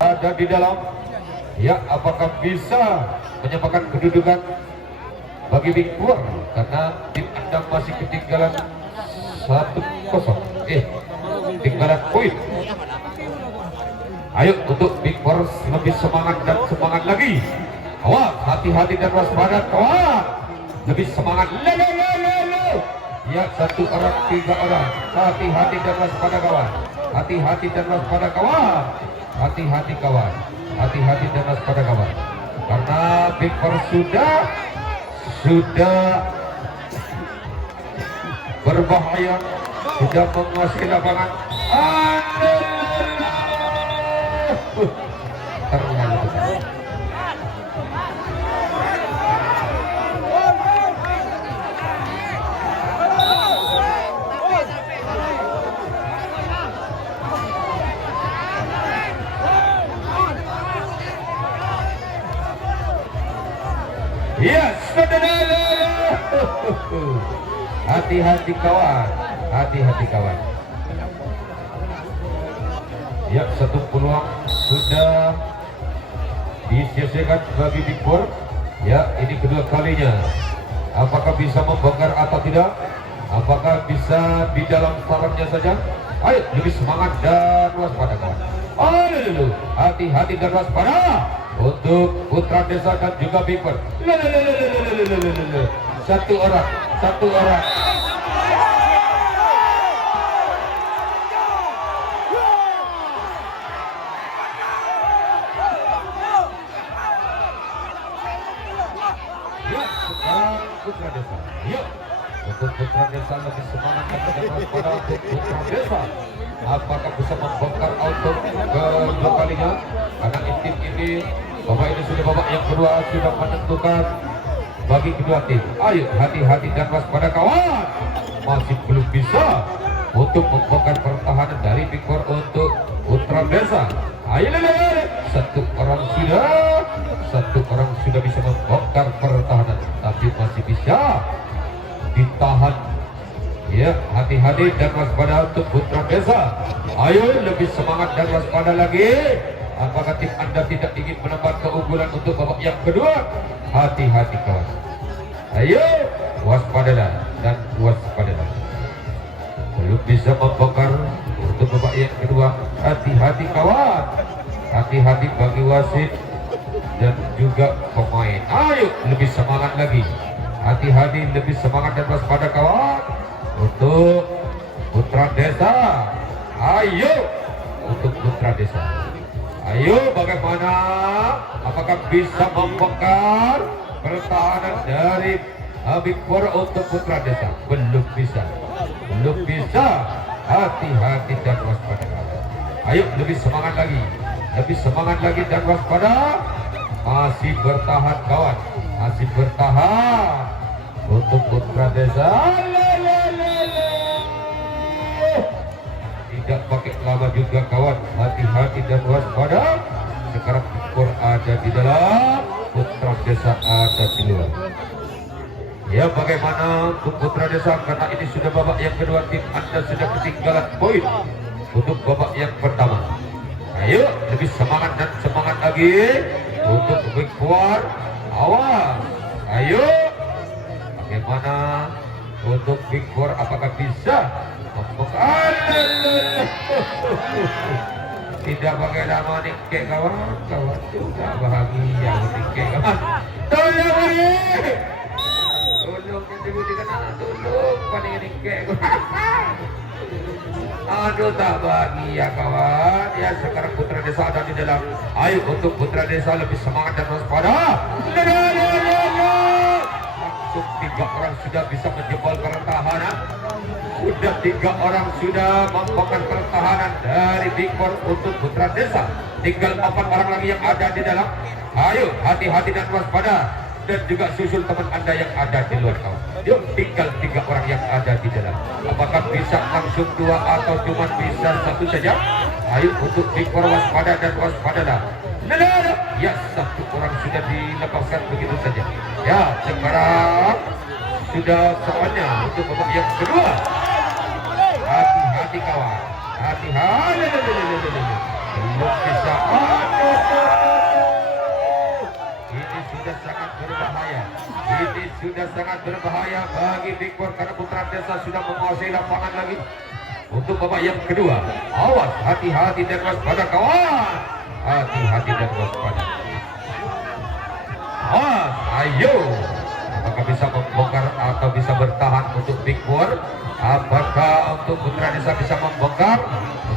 ada di dalam. Ya, apakah bisa menyamakan kedudukan bagi Big Four karena tim Anda masih ketinggalan 1-0. Ketinggalan poin. Ayo untuk Big Four lebih semangat dan semangat lagi. Awas, hati-hati dan waspada kawan. Lebih semangat. Ya, 1 orang 3 orang. Hati-hati dan waspada kawan. Hati-hati dan waspada kawan. Hati-hati kawan. Hati-hati dan waspada kawan. Karena Big Four sudah berbahaya, sudah menguasai lapangan. Terlalu besar. Yes, hati-hati kawan, hati-hati kawan. Ya, 1 peluang sudah disia-siakan bagi Big Four. Ya, ini kedua kalinya. Apakah bisa membongkar atau tidak? Apakah bisa di dalam sarangnya saja? Ayo, lebih semangat dan waspada kawan. Ayo, hati-hati dan waspada untuk Putra Desa dan juga Big Four. 1 orang, 1 orang. Putra Desa. Yuk, untuk Putra Desa lebih semangat dan waspada untuk Putra Desa. Apakah bisa membongkar auto kedua kalinya? Karena tim ini, babak ini sudah babak yang kedua, sudah menentukan bagi kedua tim. Ayo, hati-hati dan waspada kawan. Masih belum bisa untuk membongkar pertahanan dari Big Four untuk Putra Desa. Ayo, 1 orang sudah bisa membongkar pertahanan, tapi masih bisa ditahan. Ya, hati-hati dan waspada untuk Putra Desa. Ayo, lebih semangat dan waspada lagi. Apakah tim Anda tidak ingin menambah keunggulan untuk babak yang kedua? Hati-hati kawan. Ayo, waspadalah dan waspadalah. Belum bisa membongkar untuk babak yang kedua. Hati-hati kawan. Hati-hati bagi wasit dan juga pemain. Ayo, lebih semangat lagi. Hati-hati, lebih semangat dan waspada kawan untuk Putra Desa. Ayo, untuk Putra Desa. Ayo, bagaimana? Apakah bisa membongkar pertahanan dari Big Four untuk Putra Desa? Belum bisa. Belum bisa. Hati-hati dan waspada kawan. Ayo, lebih semangat lagi. Lebih semangat lagi dan waspada. Masih bertahan kawan. Masih bertahan untuk Putra Desa. Tidak pakai lama juga kawan. Hati-hati dan waspada. Sekarang Big Four ada di dalam, Putra Desa ada di luar. Ya, bagaimana untuk Putra Desa? Karena ini sudah babak yang kedua, tim Anda sudah ketinggalan poin untuk babak yang pertama. Ayo, lebih semangat dan semangat lagi untuk Big Four. Awas. Ayo, bagaimana untuk Big Four? Apakah bisa membongkar? Tidak pakai nama Nike kawan, kawan juga bahagia Nike kawan. Tolong ini, tolong yang dikenal, tolong paling Nike. Aduh, tak bahagia kawan. Ya, sekarang Putra Desa ada di dalam. Ayo untuk Putra Desa lebih semangat dan waspada. Langsung 3 orang sudah bisa menjebol pertahanan. Sudah 3 orang sudah membongkar pertahanan dari Big Four untuk Putra Desa. Tinggal 4 orang lagi yang ada di dalam. Ayo, hati-hati dan waspada. Dan juga susul teman Anda yang ada di luar kawan. Yuk, tinggal 3 orang yang ada di dalam. Apakah bisa langsung 2 atau cuma bisa 1 saja? Ayo untuk Big Four waspada dan waspadalah. Ya, 1 orang sudah dilepaskan begitu saja. Ya, sekarang sudah saatnya untuk babak yang kedua. Hati-hati kawan. Hati-hati. Belum bisa. sangat berbahaya bagi Big Four karena Putra Desa sudah menguasai lapangan lagi. Untuk babak yang kedua, awas, hati-hati dan waspada kawan. Hati-hati dan waspada. Awas, ayo. Apakah bisa membongkar atau bisa bertahan untuk Big Four? Apakah untuk Putra Desa bisa membongkar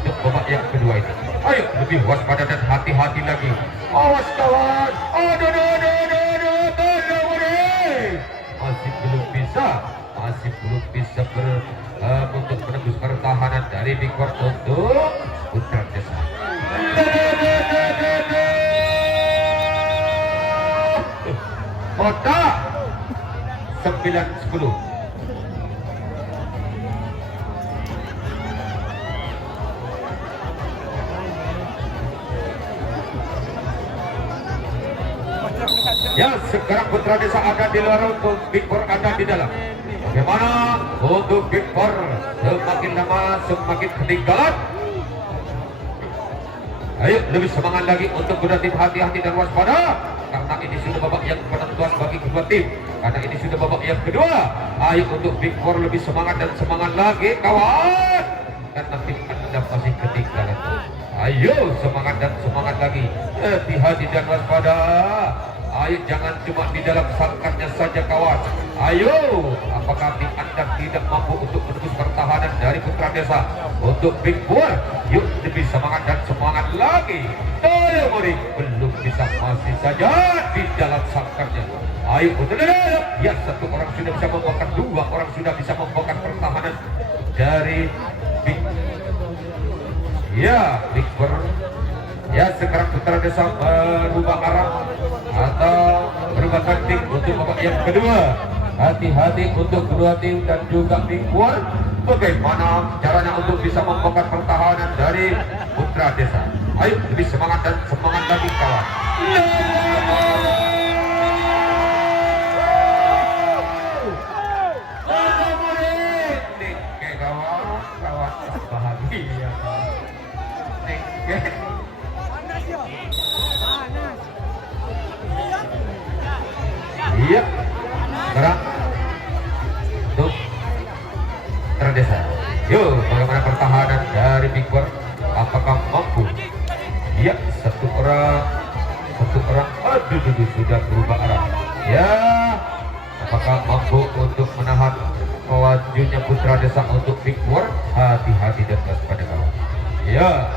untuk babak yang kedua ini? Ayo, lebih waspada dan hati-hati lagi. Awas kawan. Masih belum bisa untuk menembus pertahanan dari Big Four untuk Putra Desa. Kota 9-10. Ya, sekarang Putra Desa ada di luar, untuk Big Four ada di dalam. Bagaimana untuk Big Four? Semakin lama semakin ketinggalan. Ayo, lebih semangat lagi untuk kedua tim, hati-hati dan waspada. Karena ini sudah babak yang penentuan bagi kedua tim. Karena ini sudah babak yang kedua. Ayo untuk Big Four lebih semangat dan semangat lagi kawan. Karena tim Anda masih ketinggalan. Ayo semangat dan semangat lagi. Hati-hati dan waspada. Ayo jangan cuma di dalam sangkarnya saja kawan. Ayo, apakah tim Anda tidak mampu untuk menembus pertahanan dari Putra Desa? Untuk Big Four, yuk lebih semangat dan semangat lagi. Tolong belum bisa, masih saja di dalam sangkarnya. Ayo untuk ya, satu orang sudah bisa membongkar, dua orang sudah bisa membongkar pertahanan dari Big Four. Ya, sekarang Putra Desa berubah arah atau berubah taktik untuk babak yang kedua. Hati-hati untuk kedua tim dan juga Big Four. Bagaimana caranya untuk bisa membongkar pertahanan dari Putra Desa? Ayo lebih semangat dan semangat lagi kawan. Kawan bahagia. Iya, sekarang untuk Putra Desa. Yuk, bagaimana pertahanan dari Big Four? Apakah mampu? Iya, satu orang. Aduh, sudah berubah arah. Ya, apakah mampu untuk menahan majunya Putra Desa untuk Big Four? Hati-hati dan waspada kawan. Ya,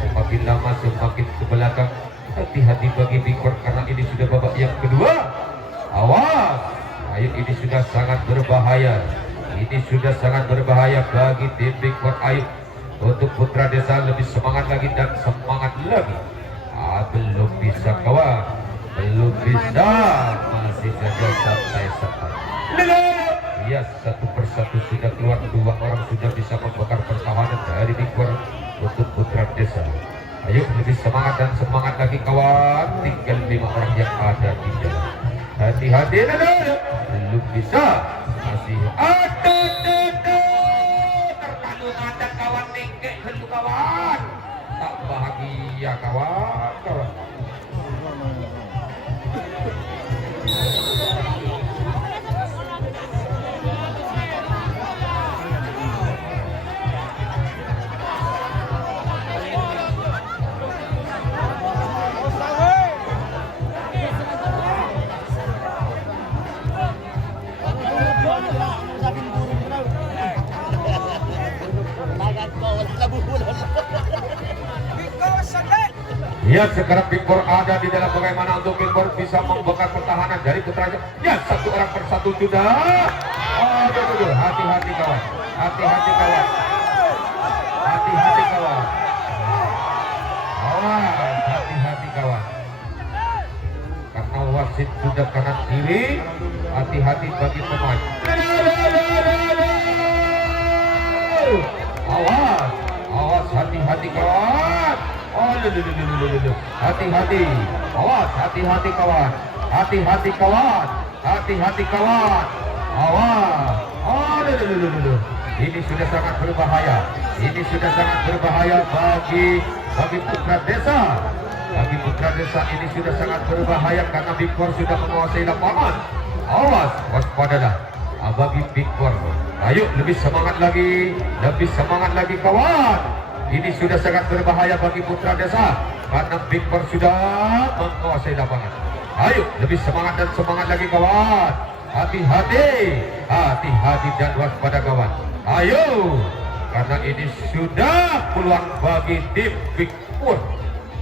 semakin lama semakin ke belakang. Hati-hati bagi Big Four karena ini sudah babak yang kedua. Awas, ayo ini sudah sangat berbahaya. Ini sudah sangat berbahaya bagi tim Big Four. Ayo untuk Putra Desa lebih semangat lagi dan semangat lagi. Belum bisa kawan, belum bisa, masih saja santai. Ya, satu persatu sudah keluar, dua orang sudah bisa membongkar pertahanan dari Big Four untuk Putra Desa. Ayo lebih semangat dan semangat lagi kawan. Tinggal 5 orang yang ada di dalam. Hati-hati, belum bisa, masih ada. Tertanung ada kawan, tinggi dulu kawan. Tak bahagia kawan. Ya, sekarang Big Four ada di dalam. Bagaimana untuk Big Four bisa membongkar pertahanan dari Putra Desa? Ya, satu orang persatu sudah. Hati-hati kawan. Hati-hati kawan. Hati-hati kawan. Awas, hati-hati kawan. Karena wasit sudah kanan kiri. Hati-hati bagi pemain. Awas, hati-hati kawan. Hati-hati. Awas, hati-hati kawan. Hati-hati kawan. Hati-hati kawan. Awas. Ini sudah sangat berbahaya. Ini sudah sangat berbahaya bagi Putra Desa. Bagi Putra Desa ini sudah sangat berbahaya karena Big Four sudah menguasai lapangan. Awas, waspadalah. Bagi Victor. Ayo lebih semangat lagi kawan. Ini sudah sangat berbahaya bagi Putra Desa karena Victor sudah menguasai lapangan. Ayo lebih semangat dan semangat lagi kawan. Hati-hati dan waspada kawan. Ayo, karena ini sudah peluang bagi tim Victor.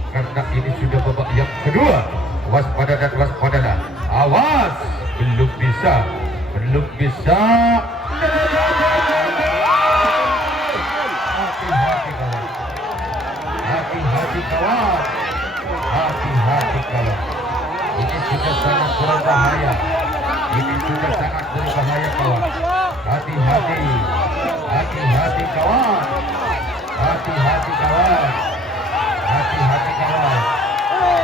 Karena ini sudah babak yang kedua. Waspada dan waspadalah. Awas, belum bisa. Hati-hati kawan. Ini sudah sangat berbahaya. Kawan.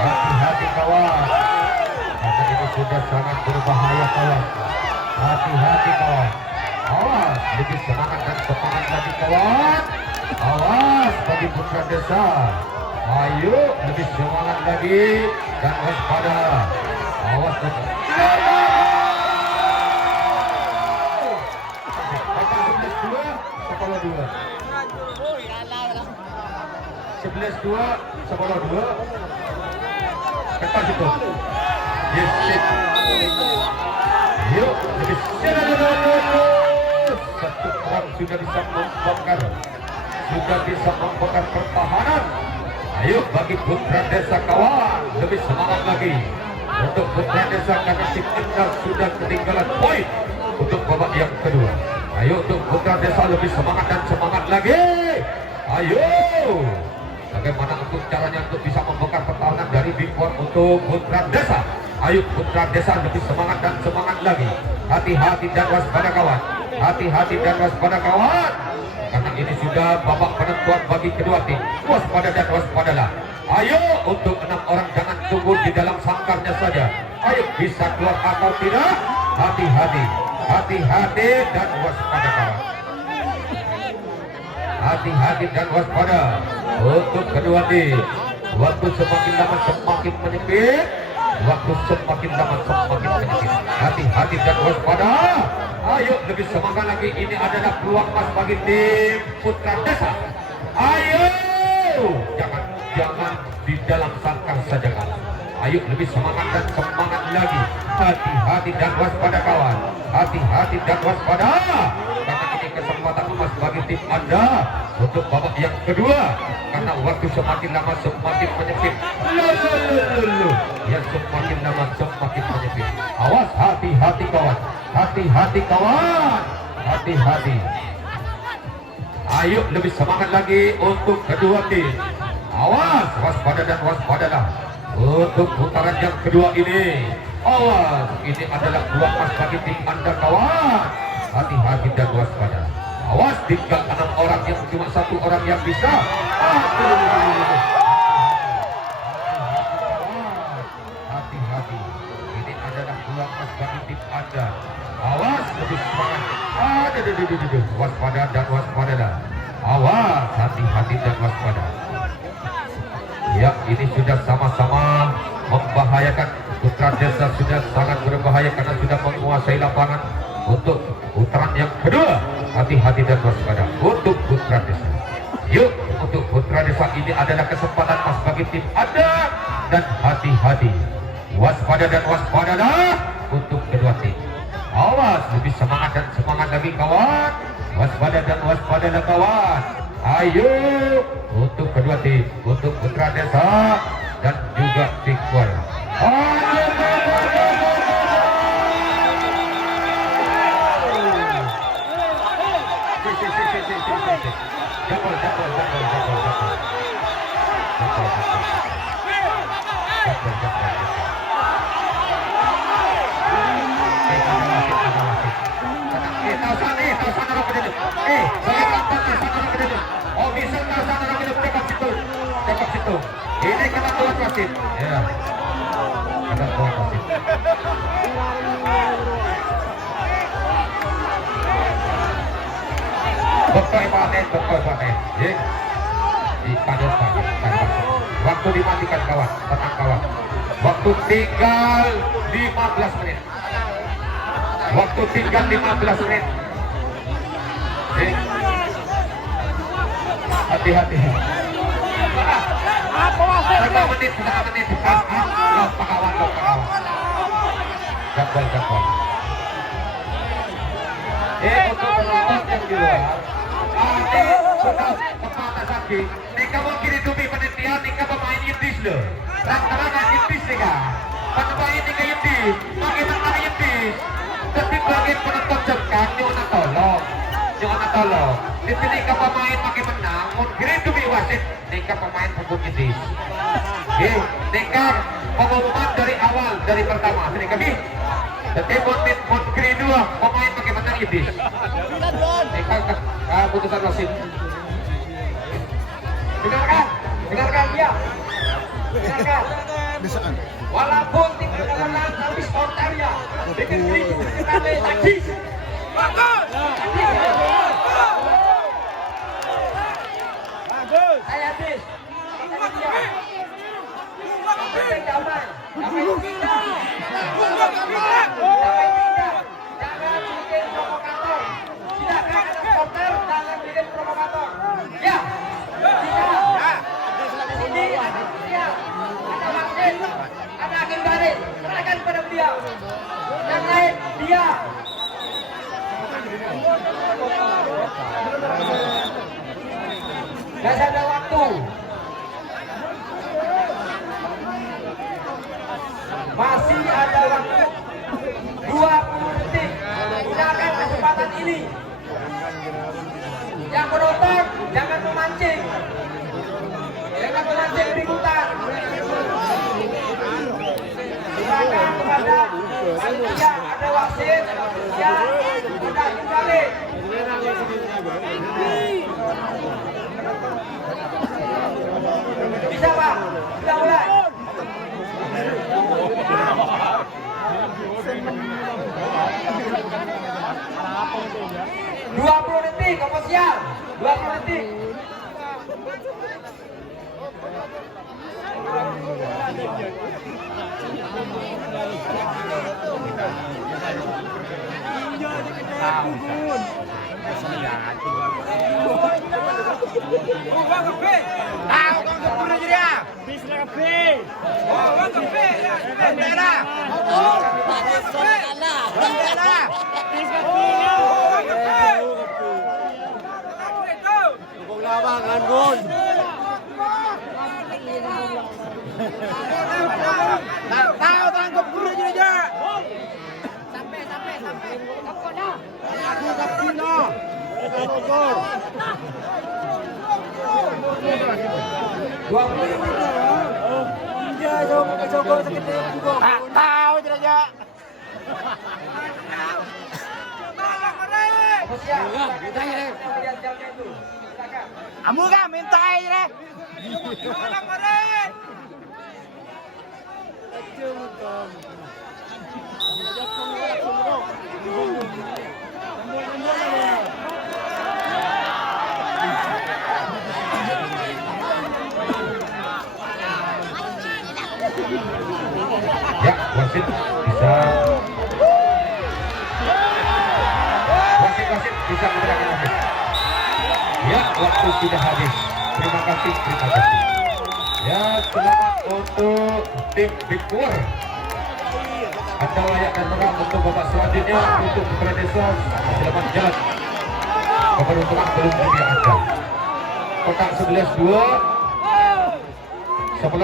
Hati-hati kawan. Karena ini sudah sangat berbahaya kawan. Hati-hati kawan. Awas, lebih semangat dan semangat lagi kawan. Awas bagi Putra Desa. Ayo lebih semangat lagi dan waspada. Awas dan 11-2 ketat itu. Yes. Yuk, lebih satu orang sudah bisa membongkar pertahanan. Ayo bagi Putra Desa kawan, lebih semangat lagi untuk Putra Desa karena tim Anda sudah ketinggalan poin untuk babak yang kedua. Ayo untuk Putra Desa lebih semangat dan semangat lagi. Ayo, bagaimana untuk caranya untuk bisa membongkar pertahanan dari Big Four untuk Putra Desa? Ayo Putra Desa lebih semangat dan semangat lagi. Hati-hati dan waspada kawan. Karena ini sudah babak penentuan bagi kedua tim. Waspada dan waspadalah. Ayo untuk 6 orang jangan tunggu di dalam sangkarnya saja. Ayo bisa keluar atau tidak. Hati-hati dan waspada kawan. Hati-hati dan waspada untuk kedua tim. Waktu semakin lama semakin menyempit. Hati-hati dan waspada. Ayo lebih semangat lagi. Ini adalah peluang emas bagi tim Putra Desa. Ayo, jangan di dalam sangkar saja kan. Ayo lebih semangat dan semangat lagi. Hati-hati dan waspada kawan. Karena ini kesempatan emas bagi tim Anda untuk babak yang kedua. Karena waktu semakin lama semakin menyempit. Ya semakin lama semakin menyempit. Awas, hati-hati kawan. Ayo lebih semangat lagi untuk kedua tim. Awas, waspada dan waspadalah untuk putaran yang kedua ini. Awas, ini adalah peluang emas bagi tim Anda kawan. Hati-hati dan waspada. Awas, tinggal 6 orang yang cuma 1 orang yang bisa. Hati-hati. Ini adalah peluang emas bagi tim Anda. Awas, lebih semangat. Waspada dan waspadalah. Awas, hati-hati dan waspada. Ya, ini sudah sama-sama membahayakan. Putra Desa sudah sangat berbahaya karena sudah menguasai lapangan. Untuk putaran yang kedua, hati-hati dan waspada untuk Putra Desa. Yuk, untuk Putra Desa ini adalah kesempatan emas bagi tim Anda. Dan hati-hati, waspada dan waspadalah untuk kedua tim. Awas, lebih semangat dan semangat lagi kawan. Waspada dan waspadalah kawan. Ayo untuk kedua tim, untuk Putra Desa dan juga Big Four. Ini kena tuan wasit. Ya. Kena tuan wasit. Dokter Ipaten. Ya. Ipaten. Waktu dimatikan kawan, tenang kawan. Waktu tinggal 15 menit. Waktu tinggal 15 menit. Hati-hati. Setengah menit. Lompat kawan. Jadwal. Untuk penonton yang di luar, sudah kepala sakit. Nika mau kiri tubi penelitian, nika pemain Intis loh. Rata-rata Intis nika. Pemain nika Intis, bagaimana Intis? Tapi bagian penonton jengkang, jangan tolong. Di sini nika pemain makin menang, mau kiri tubi wasit, nika pemain punggung Intis. Nika pengumuman dari awal, dari pertama, sini kami. Tapi buat kiri dua, pemain makin menang Intis. Nika putusan wasit. Dengarkan dia. Dengarkan. Walaupun tidak menang, tapi spontan ya. Dengan kiri lagi. Bagus. Saya habis. Jangan bikin provokator. Silakan supporter, jangan bikin provokator. Ya. Ini ada wasit, ada hakim garis. Serahkan pada beliau. Yang lain dia. Masih ada waktu. Masih ada waktu 20 detik. Gunakan kesempatan ini. Yang penonton jangan memancing. Jangan memancing keributan. Silakan kepada panitia, ada wasit, ya, ada kembali. Bisa Pak, sudah mulai. 20 detik, ofisial. 20 detik. Tahu tangkap guru aja. Sampai. Tahu aja. Kamu kan minta aja deh. Ya, wasit bisa. Wasit bisa menggunakan wasit. Ya, waktu sudah habis. Terima kasih. Ya, selamat untuk tim Big Four. Anda layak dan menang untuk babak selanjutnya untuk Putra Desa. Selamat jalan. Keberuntungan belum dari Anda. Kotak 11-2. 11